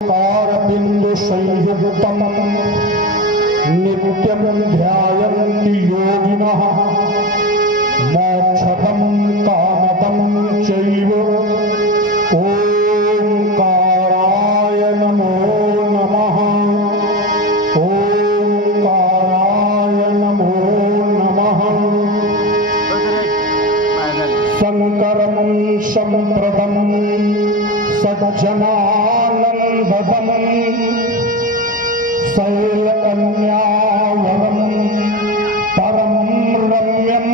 कारबिंदु संयुक्तम नित्यम ध्यायन्ति योगिनः मोक्षदं कामदं चैव ओंकाराय नमो नमः। ओंकाराय नमो नमः। शंकरं संप्रदं सज्जनानंददं शैलकन्यावरं परं रम्यं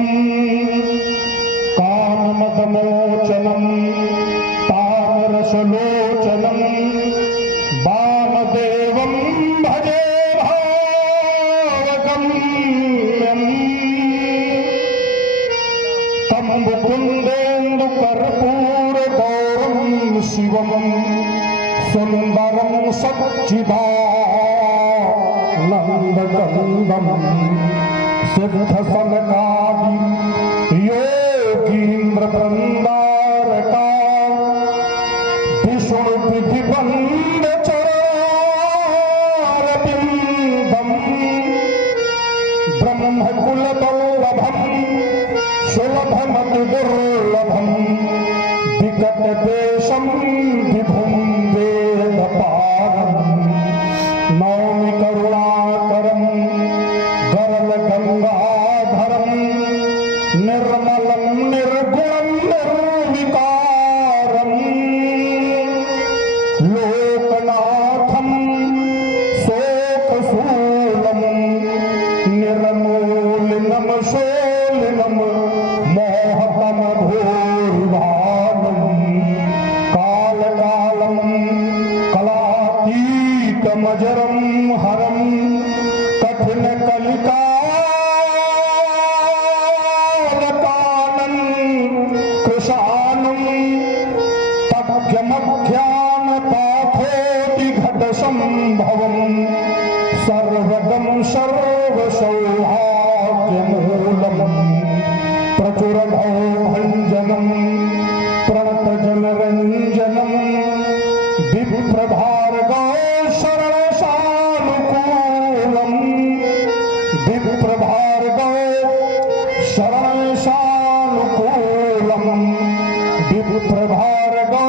काममदमोचनं तामरसलोचनं वामदेवं भजे भावगम्यं तं मुकुन्देन्दुकर्पूरगौरं शिवं सुन्दरं सच्चिदानन्दकन्दं सिद्धसनकादि योगीन्द्रवृन्दारका विष्णुविधिवन्द्यचरणारविन्दं ब्रह्मकुलदुर्लभं सुलभमतिदुर्लभं विकटदेशं विभुं वेदपारं नौमि करुणाकरं गरलगङ्गाधरं निर्मलं निर्गुणं निर्विकारं लोकनाथं शोकशूलं निर्मूलिनं शोलिनं मोहतमघोरिभानं कालकालं कलातीतमजरं हरं कठिनकलिकालकालं कृशानं तज्ञमज्ञानपाथोटिघटसम्भवं सर्वगं सर्वसौभाग्यमूलं प्रचुरभवभञ्जनं प्रणतजनरञ्जनं विप्रभार्गव शरणशानुकूलं विप्रभार्गव शरणशानुकूलं विप्रभार्गव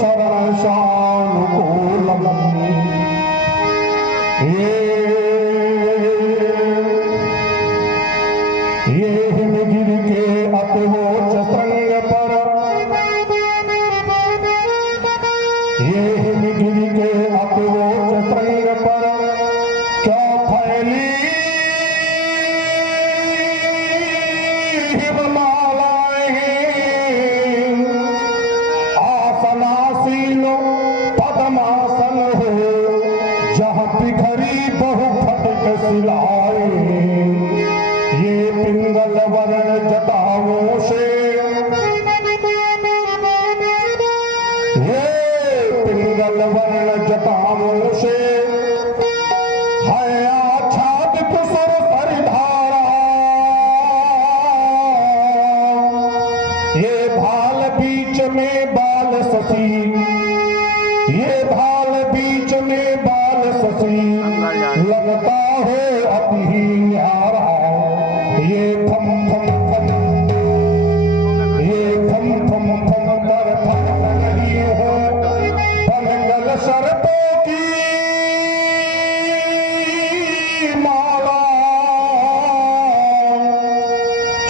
शरणशानुकूलम् ये हिमगिरि के अतिवोच श्रृंग पर ये हिमगिरि के अतिवोच श्रृंग पर क्या फैली हिममालाएं आसनासीनो पद्मासन हो जहाँ बिखरी बहु फटक सिलाए ये पिंगल वर्ण जटाओं से ये पिंगल वर्ण जटाओं से है आच्छादित सुर सरिधारा ये भाल बीच में बाल ससी ये भाल बीच में बाल ससी लगता हो अति ही न्यारा ये फम फम फम ये फम फम फम कर फम नहीं हो पनगल सर्पों की माला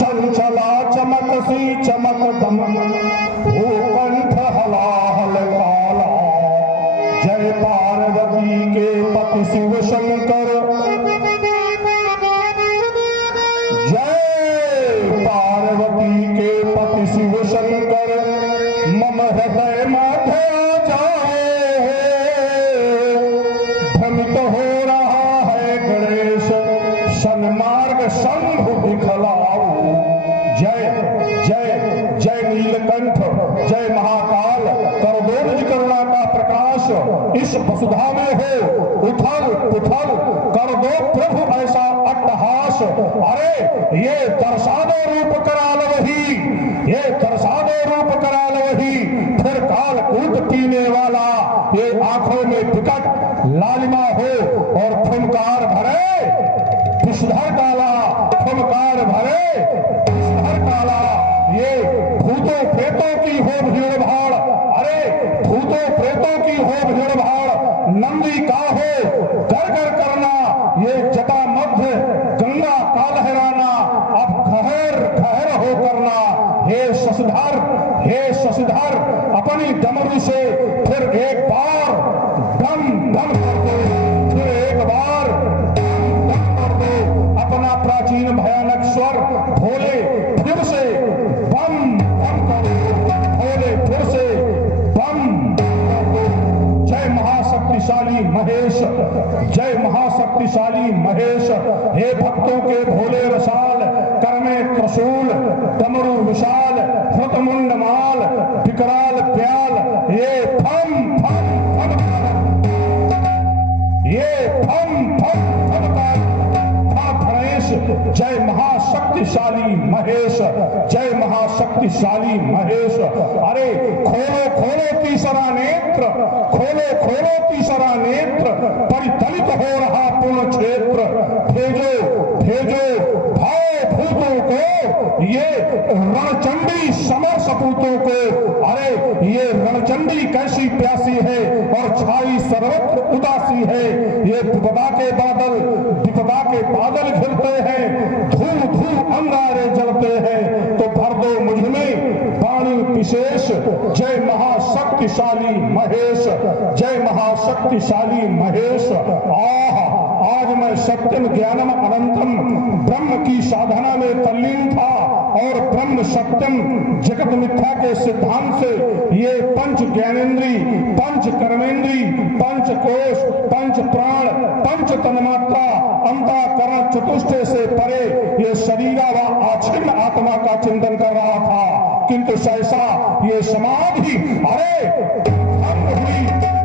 चंचला चमक सी चमक दम भूकंठ हलाहल काला जय पार्वती के पति शिव शंकर जय पार्वती के पति शिव शंकर मम हृदय माथे जाए भ्रमित हो रहा है गणेश सन्मार्ग शंभु दिखलाओ जय जय जय नीलकंठ जय महाकाल करोड़ों करुणा का प्रकाश इस वसुधा में हो, उथल पुथल कर दो प्रभु ऐसा अट्टहास। अरे ये दर्शा दो रूप कराल वही, ये दर्शा दो रूप कराल वही, फिर काल कूट पीने वाला, ये आंखों में विकट लालिमा हो और फुमकार भरे विषधर काला, फुमकार भरे विषधर काला। ये भूतों प्रेतों की हो भीड़ भाड़, अरे भूतों प्रेतों की हो भीड़ भाड़, नंदी का हो कर कर करना, ये जटा मध्य गंगा का लहराना, अब खहर खहर हो करना। हे शशिधर, हे शशिधर, अपनी डमरू से फिर एक बार दम दम कर दो, फिर एक बार दम कर दो अपना प्राचीन भयानक स्वर। भोले फिर से बम बम कर दो, भोले फिर से बम कर दो। जय महाशक्तिशाली महेश, जय महाशक्तिशाली महेश। हे भक्तों के भोले रसाल, कर में त्रिशूल डमरू विशाल, हृतमुंड माल विकराल प्याल, ये फम फम फम, ये फम फम फम का गणेश। जय महाशक्तिशाली महेश, जय महाशक्तिशाली महेश। अरे खोलो खोलो तीसरा नेत्र, खोलो खोलो तीसरा नेत्र, परितलित हो रहा पूर्ण क्षेत्र। भेजो भेजो भाव भूतों को, ये रणचंडी समर सपूतों को। अरे ये रणचंडी कैसी प्यासी है और छाई सर्वत्र उदासी है। ये विपदा के बादल घिरते हैं, धू धू अंगारे जलते हैं, तो भर दो मुझ में वाणी विशेष। जय महाशक्तिशाली महेश, जय महाशक्तिशाली महेश। आज मैं सत्यम ज्ञानम अनंतम ब्रह्म की साधना में तल्लीन था और ब्रह्म सत्यम जगत मिथ्या के सिद्धांत से ये पंच ज्ञानेन्द्री, पंच कर्मेंद्री, पंच कोश, पंच प्राण, पंच तन्मात्रा, अंतःकरण चतुष्टय से परे ये शरीरा व आच्छिन्न आत्मा का चिंतन कर रहा था, किंतु सहसा ये समाधि अरे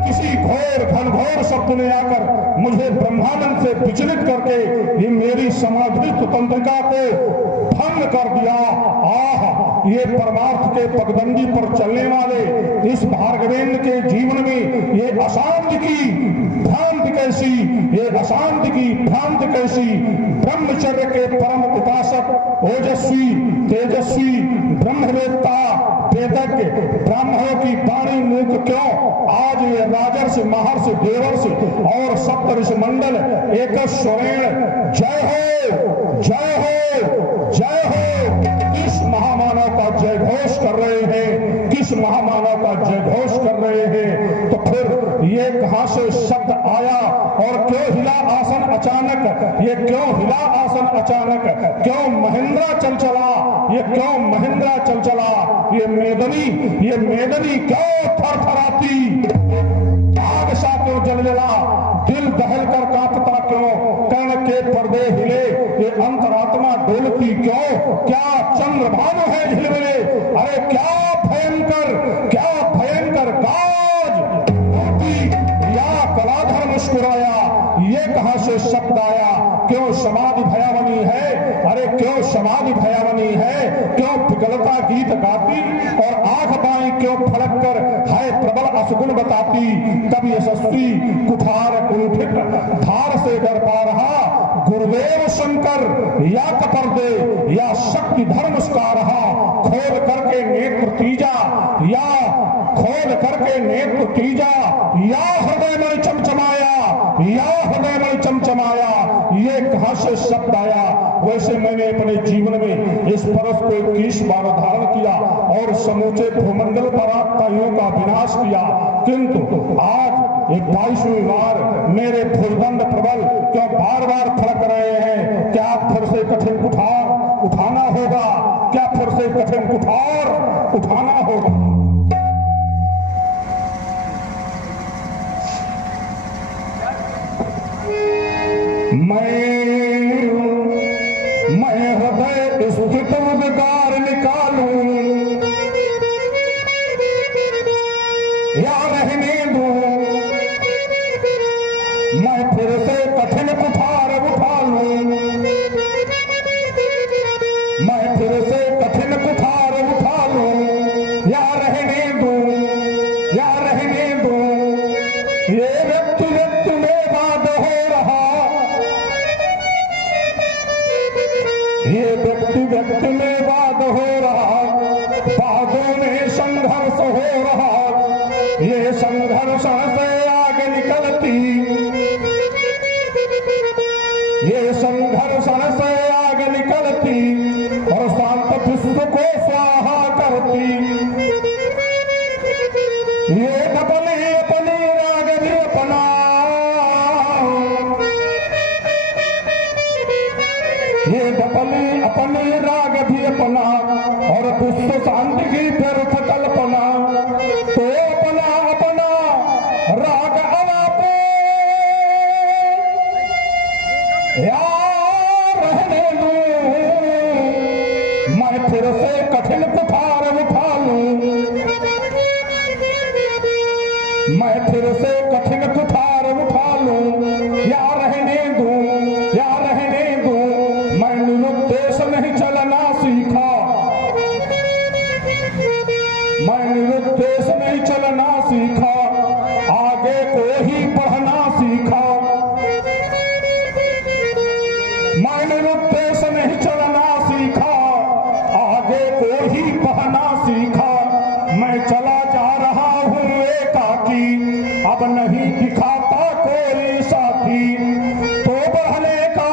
किसी घोर घनघोर शब्द ने आकर मुझे ब्रह्मानंद से विचलित करके ये मेरी समाधि तंत्रिका को भंग कर दिया। ये परमार्थ के पगडंडी पर चलने वाले इस भार्गवेंद्र के जीवन में ये अशांति की भ्रांति कैसी, ये अशांति की भ्रांति कैसी। ब्रह्मचर्य के परम उपासक, ओजस्वी, तेजस्वी, ब्रह्मवेत्ता, वेदज्ञ ब्राह्मणों की वाणी मूक क्यों? आज ये राजर्षि, महर्षि, देवर्षि और सप्तऋषि मंडल एक स्वरेण जय हो, जय हो, जय हो किस महामानव का जय घोष कर रहे हैं, किस महामानव का जय घोष कर रहे हैं। तो फिर ये कहां से शब्द आया और क्यों हिला आसन अचानक? ये क्यों हिला आसन अचानक? क्यों महेंद्रा चल चला? ये क्यों महेंद्रा चल चला? ये मेदनी क्यों थरथराती? आग सा क्यों जलजला? दिल दहल कर कांपता क्यों? कर्ण के पर्दे हिले, ये अंतरात्मा डोलती क्यों? क्या चंद्रभानु है झिलमिले? अरे क्या भयंकर काज या कलाधर मुस्कुराया? ये कहां से शब्द आया? क्यों समाधि भयावनी है? अरे क्यों समाधि भयावनी है? क्यों विकलता गीत गाती और आंख बाई क्यों फड़क कर है प्रबल असगुण बताती? तब यशस्वी कुठार कुंठित धार से डर पा रहा गुरुदेव शंकर या कपर दे या शक्ति धर्म उसका रहा। खोल करके नेत्र तीजा या खोल करके नेत्र तीजा या हृदय में चमचमाया, या हृदय में चमचमाया। ये कहां से शब्द आया? वैसे मैंने अपने जीवन में इस परस को 21 बार धारण किया और समूचे भूमंडल पर आपत्तियों का विनाश किया, किंतु आज 22वीं बार मेरे भुजबंद प्रबल क्यों बार बार फड़क रहे हैं? क्या फिर से कठिन कुठार उठाना होगा? क्या फिर से कठिन कुठार उठाना होगा? मैं हृदय स्थित विकार निकालूं या रहने दूं? मैं फिर से कठिन कुठार उठा लूं, मैं फिर से कठिन कुठार उठा लूं, या रहने दूं, या रहने दूं। ये व्यक्ति व्यक्ति में वाद हो रहा, ये व्यक्ति व्यक्ति में वाद हो रहा, वादों में संघर्ष हो रहा। ये संघर्ष से आग निकलती, ये संघर्ष से आग निकलती और शांत विश्व को स्वाहा करती। ये डबली अपनी राग भी अपना, ये डबली अपनी राग भी अपना और विश्व शांति की व्यर्थ कल्पना। तो अपना अपना राग अलापो या रहने दूं, मैं फिर से कठिन कुठार उठा लूं, मैं फिर से कठिन कुठार उठा लूं, या रहने दूं, या रहने दूं। मैं निरुद्देश नहीं चलना सीखा, मैं निरुद्देश नहीं चलना सीखा, आगे को ही पढ़ना सीखा। मैं निरुद्देश नहीं चलना सीखा, आगे को ही पढ़ना सीखा। मैं चला जा रहा हूँ एकाकी, अब नहीं दिखाता कोई साथी। तो बढ़ने का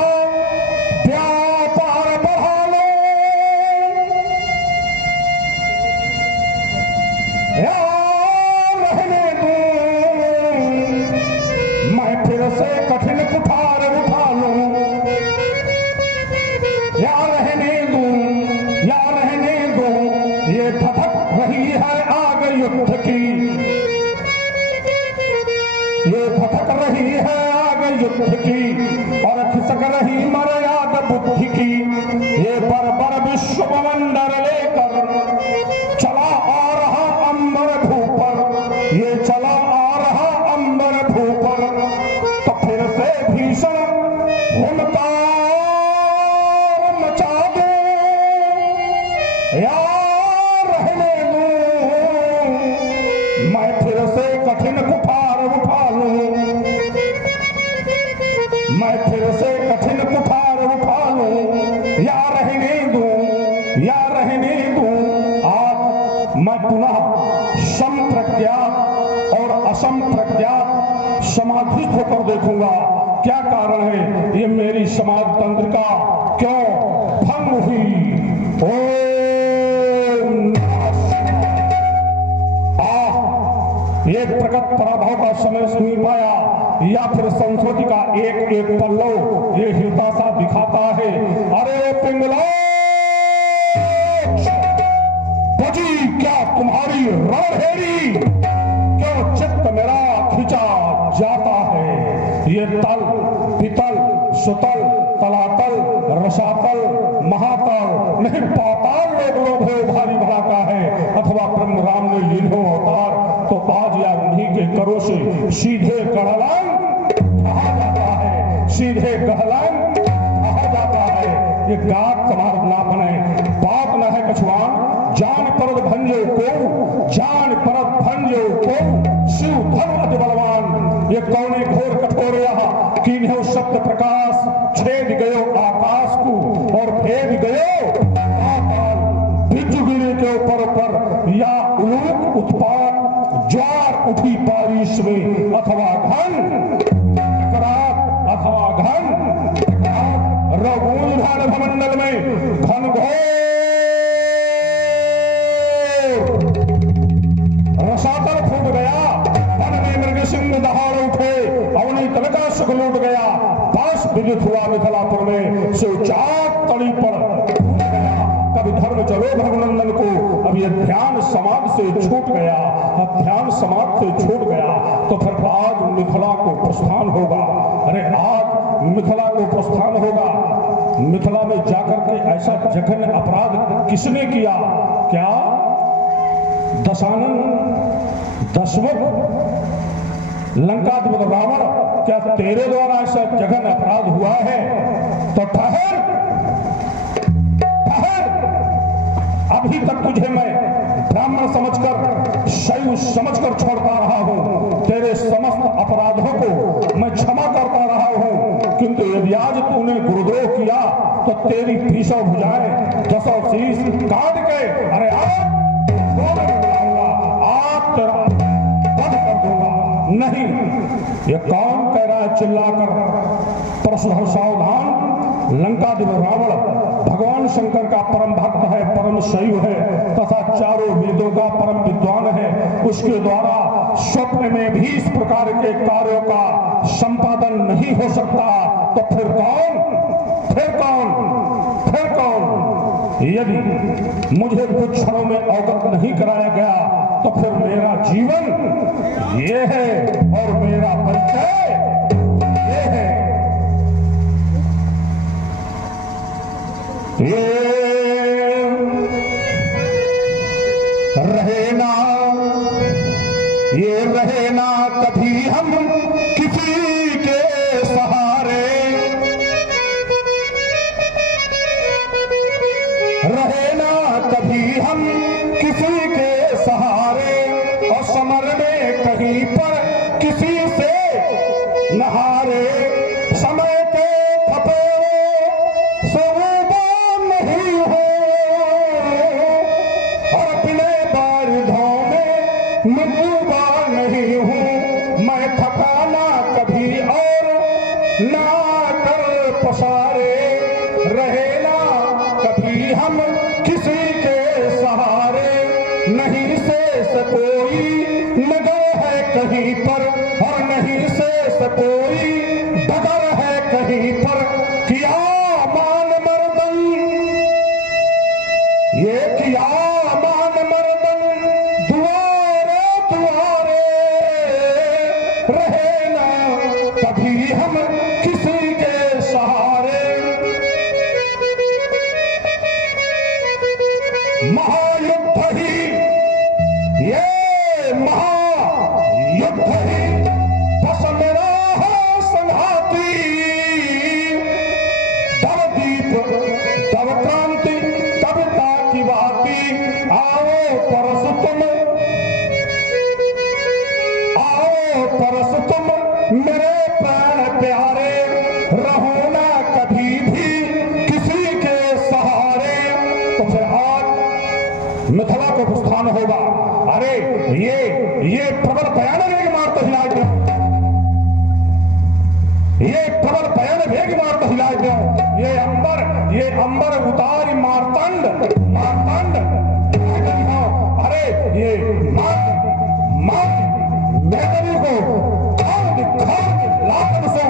व्यापार बढ़ा लो, या रहने दूं, मैं फिर से कठिन कुठार उठा लूं, या रहने दूं, या रहने दूं। ये धधक रही है आग युद्ध की, ये धधक रही है आग युद्ध की और खिसक रही मर्याद बुद्धि की। ये बर्बर विश्व मंडल लेकर चला आ रहा अंबर भूपर, ये चला आ रहा अंबर भूपर। तो फिर से भीषण हुंकार मचा दूं, या रहने दूं, मैं फिर से कठिन कुठार उठा लूं, मैं फिर से कठिन कुठार उठा लूं, या रहने दूं, या रहने दूं। आज मैं पुनः संप्रज्ञात और असंप्रज्ञात समाधिस्थ होकर देखूंगा क्या कारण है ये मेरी समाज तंत्रिका क्यों भंग हुई। ये प्रकट पराभव का समय सुन पाया या फिर संस्कृति का एक एक पल्लव ये हिलता सा दिखाता है। अरे पिंगला बजी क्या तुम्हारी रणहेरी, क्यों चित्त मेरा खिंचा जाता है। ये तल पितल सुतल तलातल रसातल महातल नहीं पाताल लोग लोभ है भारी भड़ाका है, अथवा ब्रह्म राम ने लीलो अवतार तो आज या उन्हीं के करो से सीधे गढ़लान कहा जाता है, सीधे गढ़लान कहा जाता है। ये गात समाज ना बने, बात न है कछुआन, जान परद भंजो को, जान परद भंजो को, शिव धर्म अति बलवान। ये कौने घोर कठोर यहाँ किन्हों शब्द प्रकाश छेद गयो आकाश को और भेद गयो पाताल। बिजु गिरे के ऊपर पर या उलूक उत्पात ज्वार उठी बारिश में अथवा घन अथवा घन रघुधान भमंडल में घन घोर रसातल फूट गया, वन में मृग सिंह दहाड़ उठे, अवनी तलका सुख लूट गया। पास विदित हुआ मिथिलापुर में शिवचाप तड़ी पर गया। कभी धर्म चलो भगवनंदन को, अब ये ध्यान समाज से छूट गया, अब ध्यान समाज से छूट गया। तो फिर आज मिथिला को प्रस्थान होगा। अरे आज मिथिला को प्रस्थान होगा। मिथिला में जाकर के ऐसा जघन्य अपराध किसने किया? क्या दशानन दशमुख लंकाधिपति रावण क्या तेरे द्वारा ऐसा जघन अपराध हुआ है तो ठहर, अभी तक तुझे मैं ब्राह्मण समझकर, शैव समझकर छोड़ता रहा हूं, तेरे समस्त अपराधों को मैं क्षमा करता रहा हूं, किंतु यदि आज तूने गुरुद्रोह किया तो तेरी 20 भुजाएं 10 शीश काट के अरे आप तेरा वध कर दूंगा। नहीं, ये कौन कह रहा है चिल्लाकर? परशुराम सावधान, लंकाधिपति रावण भगवान शंकर का परम भक्त है, परम शैव है तथा चारों वेदों का परम विद्वान है। उसके द्वारा स्वप्न में भी इस प्रकार के कार्यों का संपादन नहीं हो सकता। तो फिर कौन? यदि मुझे कुछ क्षणों में अवगत नहीं कराया गया तो फिर मेरा जीवन ये है और मेरा परिचय ये है। ये रहे ना कभी हम किसी के सहारे, रहे ना कभी हम किसी के सहारे, और समर में कहीं पर किसी से नहारे। समय के थपेड़ों से उबान नहीं हो और अपने बारिधों में मजूबा नहीं हूं। मैं थकाना कभी और ना कर पसारे, रहे ना कभी हम किसी के सहारे। नहीं शेष कोई नगर है कहीं पर और नहीं शेष कोई डगर है कहीं पर। किया मान मर्दन, ये किया मान मर्दन दुआरे दुआरे, रहे ना कभी हम किसी के सहारे। महायुद्ध ही, ये महायुद्ध ही बस मेरा है संघाती। तब दीप तब क्रांति कविता की बाती। आओ परसु तुम, आओ परसु तुम मेरे प्राण प्यारे, रहो ना कभी भी किसी के सहारे। तो फिर आज मिथिला को प्रस्थान होगा। अरे ये प्रबल बयान वेग मारता हिला दो, ये प्रबल बयान वेग मारता हिला दो। ये अंबर उतारी मारतंड मारतंड। अरे ये मैदानी को लाकर सो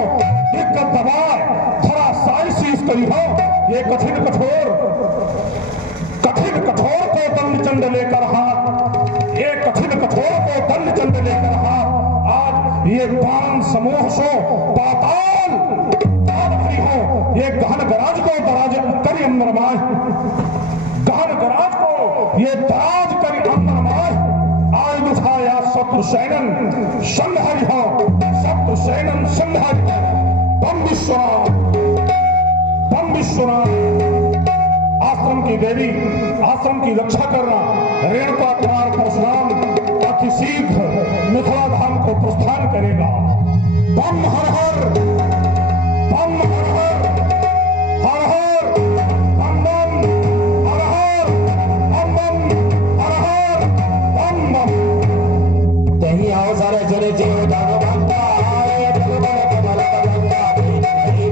दिक्कत दबाए थोड़ा साई शीश करी हो। ये कठिन कठोर को दंड चंड लेकर हाथ, ये कठिन कठोर को दंड चंड लेकर हाथ। आज ये बाण समूह सो पाताल हो, ये गहन गराज को दराज करी अंदर माय, गहन गराज को ये दराज करी अंदर माय। आज उठाया शत्रु सैनन संहरि हो, शत्रु सैनन संहरि। बम विश्वनाथ आश्रम की देवी, आश्रम की रक्षा करना। रेणुका कुमार परशुराम अति शीघ्र मिथिला धाम को प्रस्थान करेगा। बम हर हर, बम हर हर, हर हर बम बम, हर हर बम बम, हर हर बम बम। कहीं आओ सारे चले जीव दानो बंदा आए भगवान कमल कमंदा कहीं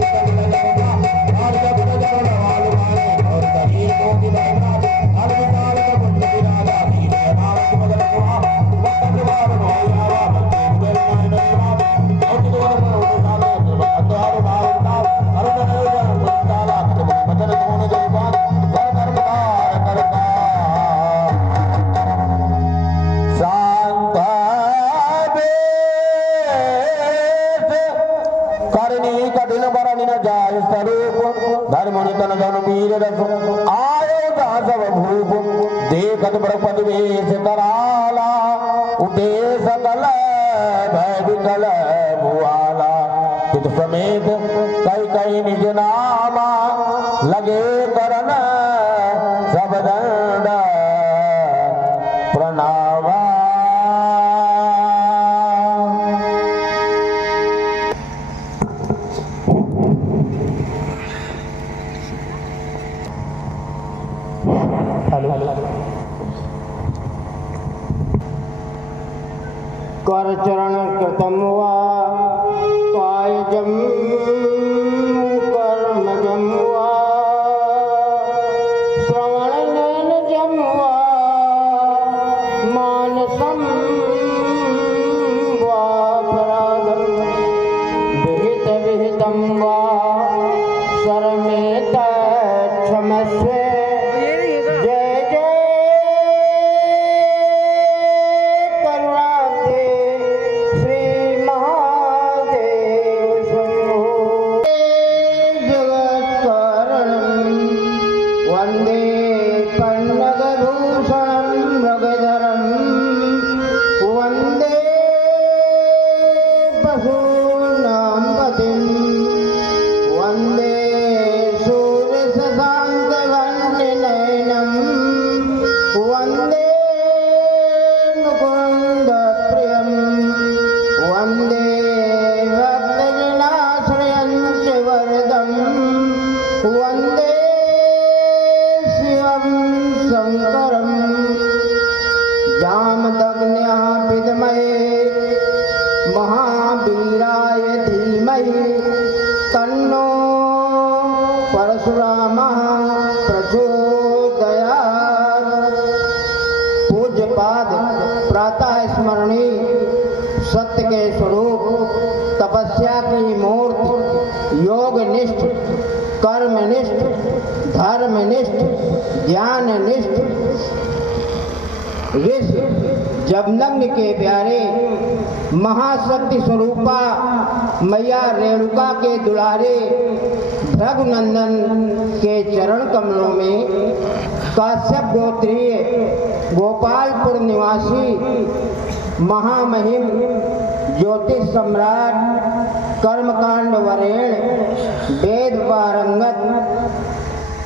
कमल कमंदा और जब नजर नवाल माने और कहीं मोती बाबा हर विचार का बुद्ध राजा भी भारत मगन कुआ वक्त द्वार भाईवा बंदे गुल मायने बाप और द्वार में साले अंधार भारता हर नया मुस्ताला बदल होने के बाद धर्म करता करनी कठिन बरनी न जाय स्वरूप धर्मनि तन जन वीर रस आयो दासव भूप देखत ब्रह्मपति वेश कराला उठे सकल भय विकल भुआला सिद्ध समेत कई कई निज नामा लगे करन सब दंड प्रणामा। कर चरण कृतम वा कायजम कर्मजम वा श्रवण नयनजम वा मानसम वा अपराधम विहित विहितम वा शरमेत क्षमस्व। महावीराय धीमहि तन्नो परशुरामः प्रचोदयात्। पूज्यपाद प्रातः स्मरणीय सत्य के स्वरूप, तपस्या की मूर्ति, योगनिष्ठ, कर्मनिष्ठ, धर्मनिष्ठ, ज्ञाननिष्ठ ऋषि जमदग्नि के प्यारे महाशक्ति स्वरूपा मैया रेणुका के दुलारे भृगुनंदन के चरण कमलों में काश्यप गोत्रीय गोपालपुर निवासी महामहिम ज्योतिष सम्राट कर्मकांड वरेण वेद पारंगत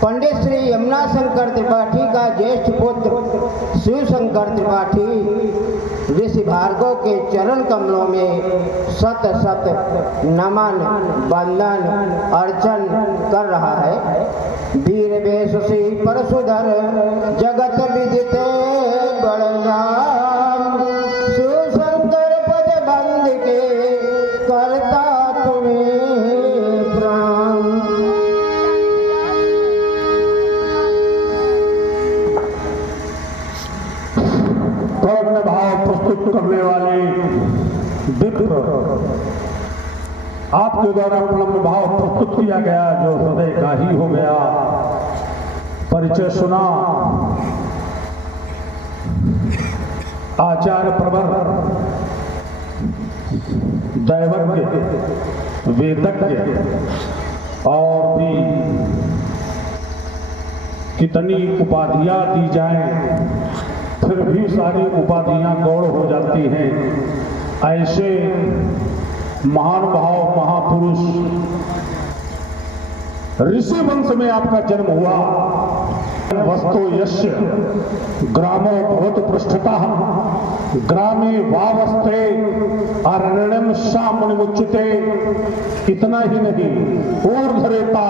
पंडित श्री यमुना शंकर त्रिपाठी का ज्येष्ठ पुत्र शिव शंकर त्रिपाठी ऋषि भार्गव के चरण कमलों में सत सत नमन वंदन अर्चन कर रहा है। वीर वेशसी परशुधर जगत विदित बड़नाम शिव शंकर पद बंद के करता तुम्हें प्रणाम। भाव प्रस्तुत करने वाले विप्र आपके द्वारा प्रलम्ब भाव प्रस्तुत किया गया जो हृदय का ही हो गया। परिचय सुना आचार्य प्रवर दैवज्ञ वेदज्ञ और भी कितनी उपाधियां दी जाएं फिर भी सारी उपाधियां गौड़ हो जाती हैं। ऐसे महानुभाव महापुरुष ऋषि वंश में आपका जन्म हुआ। वस्तो यस्य ग्रामो भवत पृष्ठतः ग्रामे वावस्थे अरण्यम शामुनिमुच्यते। इतना ही नहीं, ऊर्ध्वरेता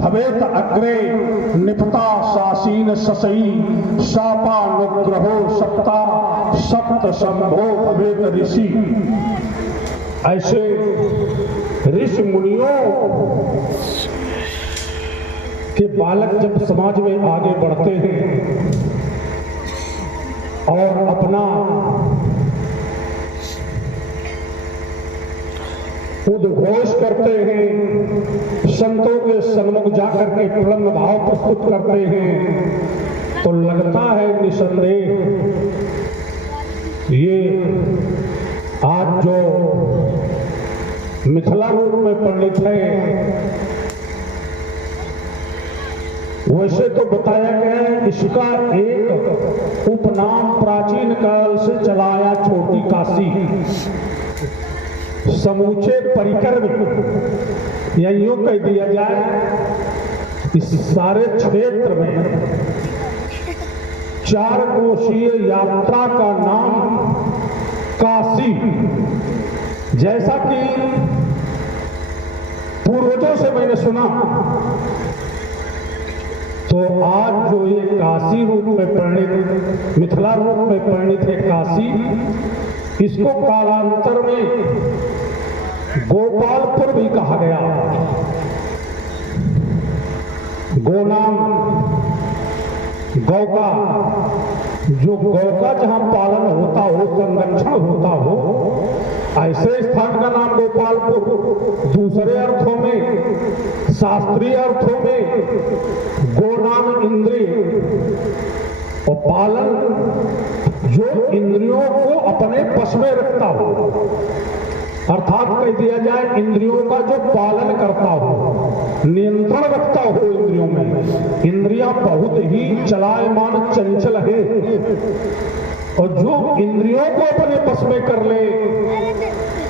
भवेत अग्रे निपता सासीन ससई शापानुग्रहो सप्ता सप्त शंभो भवेत ऋषि। ऐसे ऋषि मुनियों के बालक जब समाज में आगे बढ़ते हैं और अपना उद्घोष करते हैं, संतों के सन्मुख जाकर के प्रलम्ब भाव प्रस्तुत करते हैं, तो लगता है निसंदेह ये आज जो मिथिला रूप में पंडित है, वैसे तो बताया गया है इसका एक उपनाम प्राचीन काल से चलाया छोटी काशी। समूचे परिकर में, या यूं कह दिया जाए इस सारे क्षेत्र में 4 कोशीय यात्रा का नाम काशी। जैसा कि पूर्वजों से मैंने सुना, तो आज जो ये काशी रूप में परिणित, मिथिला रूप में परिणित है काशी, इसको कालांतर में गोपालपुर भी कहा गया। गोनाम गौ का, जो गौ का जहां पालन होता हो, संरक्षण होता हो, ऐसे स्थान का नाम गोपालपुर। दूसरे अर्थों में, शास्त्रीय अर्थों में गोनाम इंद्रिय और पालन, जो इंद्रियों को अपने वश में रखता हो, अर्थात कह दिया जाए इंद्रियों का जो पालन करता हो, नियंत्रण रखता हो इंद्रियों में। इंद्रियां बहुत ही चलायमान चंचल है, और जो इंद्रियों को अपने वश में कर ले,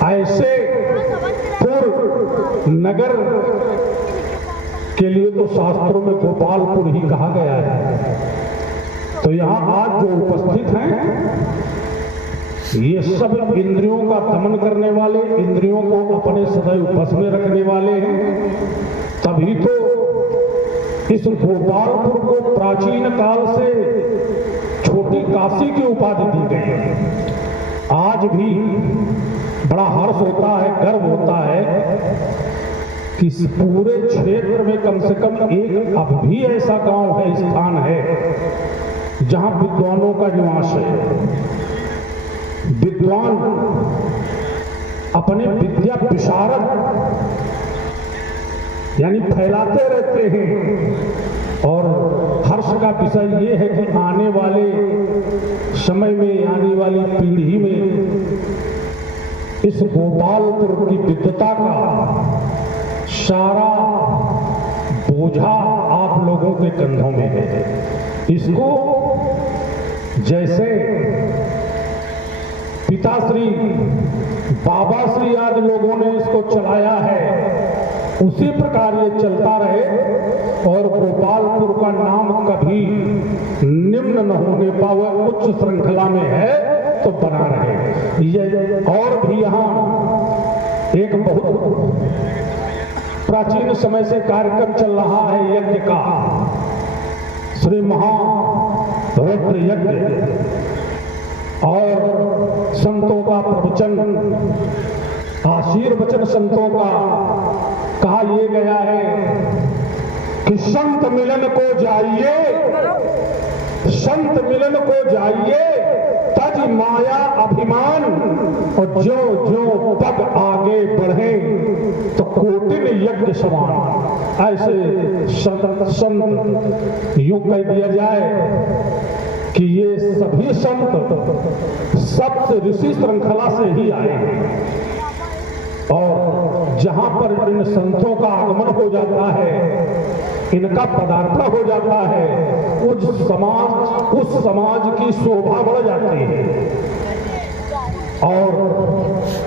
ऐसे पुर नगर के लिए तो शास्त्रों में गोपालपुर ही कहा गया है। तो यहाँ आज जो उपस्थित हैं, ये सब इंद्रियों का दमन करने वाले, इंद्रियों को अपने सदैव वश में रखने वाले हैं। तभी तो इस गोपालपुर को प्राचीन काल से छोटी काशी की उपाधि दी गई है। आज भी बड़ा हर्ष होता है, गर्व होता है कि इस पूरे क्षेत्र में कम से कम एक अब भी ऐसा गांव है, स्थान है, जहां विद्वानों का निवास है। विद्वान अपने विद्या विशारद यानी फैलाते रहते हैं। और हर्ष का विषय ये है कि आने वाले समय में, आने वाली पीढ़ी में इस गोपालपुर की विद्वता का सारा बोझा आप लोगों के कंधों में है। इसको जैसे पिताश्री, बाबाश्री आदि लोगों ने इसको चलाया है, उसी प्रकार ये चलता रहे और गोपालपुर का नाम कभी निम्न न होने पावे, उच्च श्रृंखला में है तो बना रहे। ये और भी यहाँ एक बहुत प्राचीन समय से कार्यक्रम चल रहा है यज्ञ का, श्री महारुद्र यज्ञ, और संतों का प्रवचन, आशीर्वचन संतों का कहा ये गया है कि संत मिलन को जाइए, संत मिलन को जाइए, तज माया अभिमान, और जो जो पग आगे बढ़े तो कोटिन यज्ञ समान। ऐसे संत यूं कह दिया जाए कि ये सभी संत सप्त ऋषि श्रृंखला से ही आए हैं। और जहां पर इन संतों का आगमन हो जाता है, इनका पदार्पण हो जाता है, उस समाज की शोभा बढ़ जाती है। और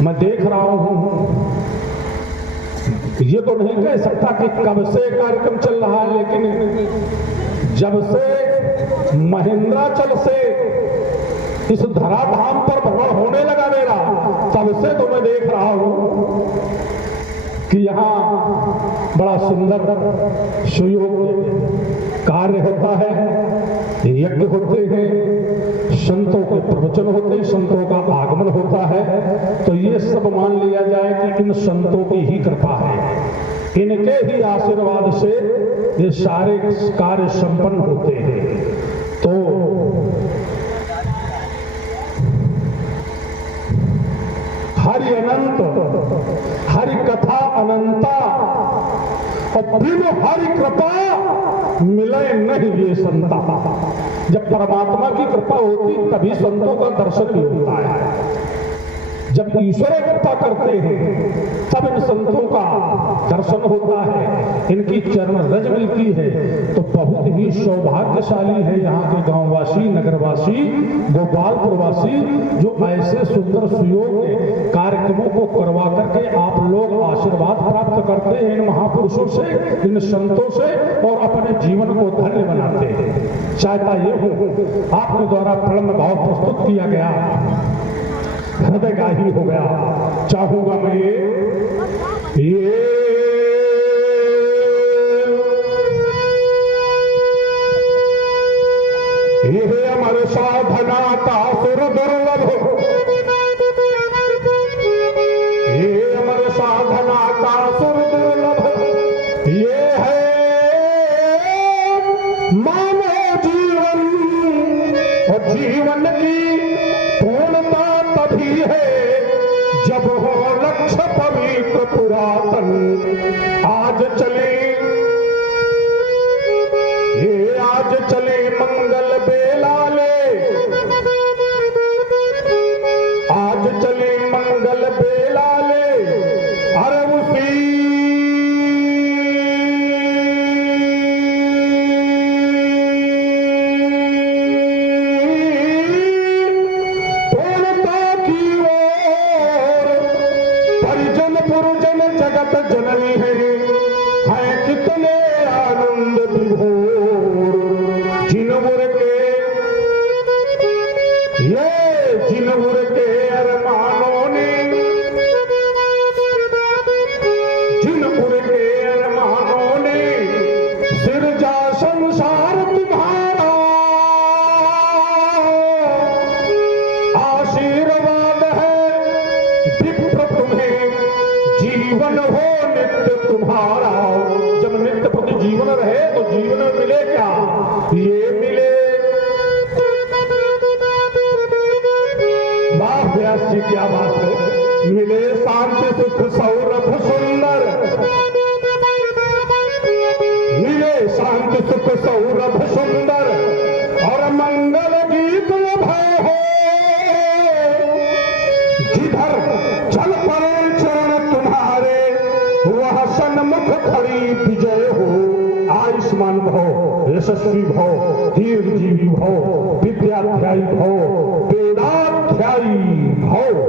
मैं देख रहा हूं, ये तो नहीं कह सकता कि कब से कार्यक्रम चल रहा है, लेकिन जब से महेंद्राचल से इस धराधाम पर भ्रमण होने लगा मेरा, तब से तो मैं देख रहा हूं कि यहाँ बड़ा सुंदर सुयोग कार्य होता है, यज्ञ होते हैं, संतों के प्रवचन होते हैं, संतों का आगमन होता है। तो ये सब मान लिया जाए कि इन संतों की ही कृपा है, इनके ही आशीर्वाद से ये सारे कार्य संपन्न होते हैं। तो हरि अनंत, हरि कथा अनंता, और बिन हरि कृपा मिले नहीं ये संता। जब परमात्मा की कृपा होती तभी संतों का दर्शन भी होता है। जब ईश्वर कृपा करते हैं तब इन संतों का दर्शन होता है, इनकी चरण रज मिलती है, तो बहुत ही सौभाग्यशाली है यहाँ के गांववासी, नगरवासी, गोपालपुरवासी, जो ऐसे सुंदर सुयोग्य कार्यक्रमों को करवा करके आप लोग आशीर्वाद प्राप्त करते हैं इन महापुरुषों से, इन संतों से, और अपने जीवन को धन्य बनाते हैं। चाहता ये हूँ आपके द्वारा प्रणम्य भाव प्रस्तुत किया गया, हृदयगाही हो गया। चाहूंगा मैं ये अमर साधना का सुर दुर्लभ, ये अमर साधना का सुर दुर्लभ, ये है मानव जीवन, और जीवन की पूर्णता तभी है जब हो लक्ष्य पवित्र पुरातन। आज चले मंगल बेला ले, आज चले मंगल बेला ले, अरे उसी पूर्णता की ओर परिजन पुरजन जगत जननी है कितने आनंद विभोर। जिनवर के अरमानों ने, जिनपुर के अरमानों ने सिरजा संसार तुम्हारा, आशीर्वाद है विप्र तुम्हें, जीवन हो नित्य तुम्हारा। जब नित्य प्रति जीवन रहे तो जीवन में मिले क्या? ये मिले व्यास जी, क्या बात है, मिले शांति सुख सौरभ सुंदर, मिले शांति सुख सौरभ सुंदर, और मंगल गीत भय हो, जिधर चल पड़े चरण तुम्हारे, वह सन्मुख खड़ी विजय हो। आयुष्मान भव, यशस्वी भव, दीर्घजीवी भव, विद्याध्यायी भव, वेदाध्यायी भव।